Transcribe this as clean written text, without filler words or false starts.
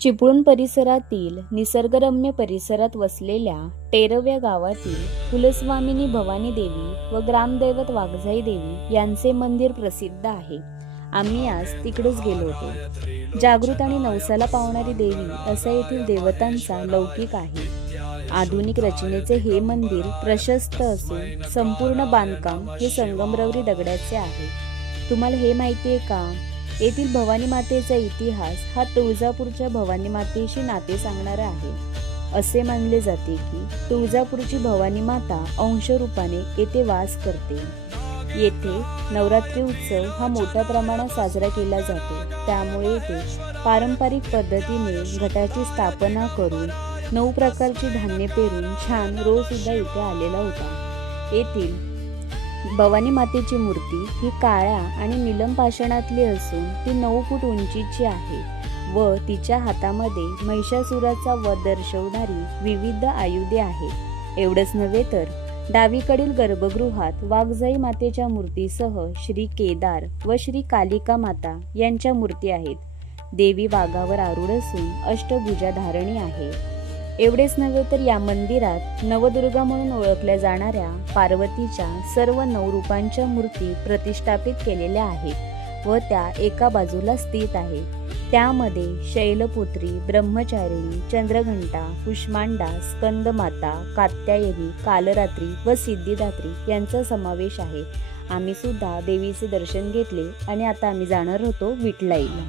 चिपळूण परिसरातील निसर्गरम्य परिसरात वसलेल्या टेरव्या गावातील कुलस्वामिनी भवानी देवी व ग्रामदैवत वाघजाई देवी यांचे मंदिर प्रसिद्ध आहे. आम्ही आज तिकडेच गेलो होतो. जागृत आणि नवसाला पावणारी देवी असा येथील देवतांचा लौकिक आहे. आधुनिक रचनेचे हे मंदिर प्रशस्त असून संपूर्ण बांधकाम हे संगमरवरी दगडाचे आहे. तुम्हाला हे माहिती आहे का? येथील भवानी मातेचा इतिहास हा तुळजापूरच्या भवानी मातेशी नाते सांगणारा आहे. असे मानले जाते की तुळजापूरची भवानी माता अंशरूपाने येथे वास करते. येथे नवरात्री उत्सव हा मोठ्या प्रमाणात साजरा केला जातो. त्यामुळे येथे पारंपरिक पद्धतीने घटाची स्थापना करून 9 प्रकारची धान्य पेरून छान रोज सुद्धा इथे आलेला होता. येथील भवानी मातेची मूर्ती ही काळ्या आणि निलम पाषाणातली असून ती 9 फूट उंचीची आहे व तिच्या हातामध्ये महिषासुराचा वध दर्शवणारी विविध आयुधे आहेत. एवढंच नव्हे तर डावीकडील गर्भगृहात वाघजाई मातेच्या मूर्तीसह श्री केदार व श्री कालिका माता यांच्या मूर्ती आहेत. देवी वाघावर आरूढ असून अष्टभुजा धारणी आहे. एवढेच नव्हे तर या मंदिरात नवदुर्गा म्हणून ओळखल्या जाणाऱ्या पार्वतीच्या सर्व 9 रूपांच्या मूर्ती प्रतिष्ठापित केलेल्या आहेत व त्या एका बाजूला स्थित आहेत. त्यामध्ये शैलपुत्री, ब्रह्मचारिणी, चंद्रघंटा, कुष्मांडा, स्कंदमाता, कात्यायनी, कालरात्री व सिद्धिदात्री यांचा समावेश आहे. आम्ही सुद्धा देवीचे दर्शन घेतले आणि आता आम्ही जाणार होतो विठलाईला.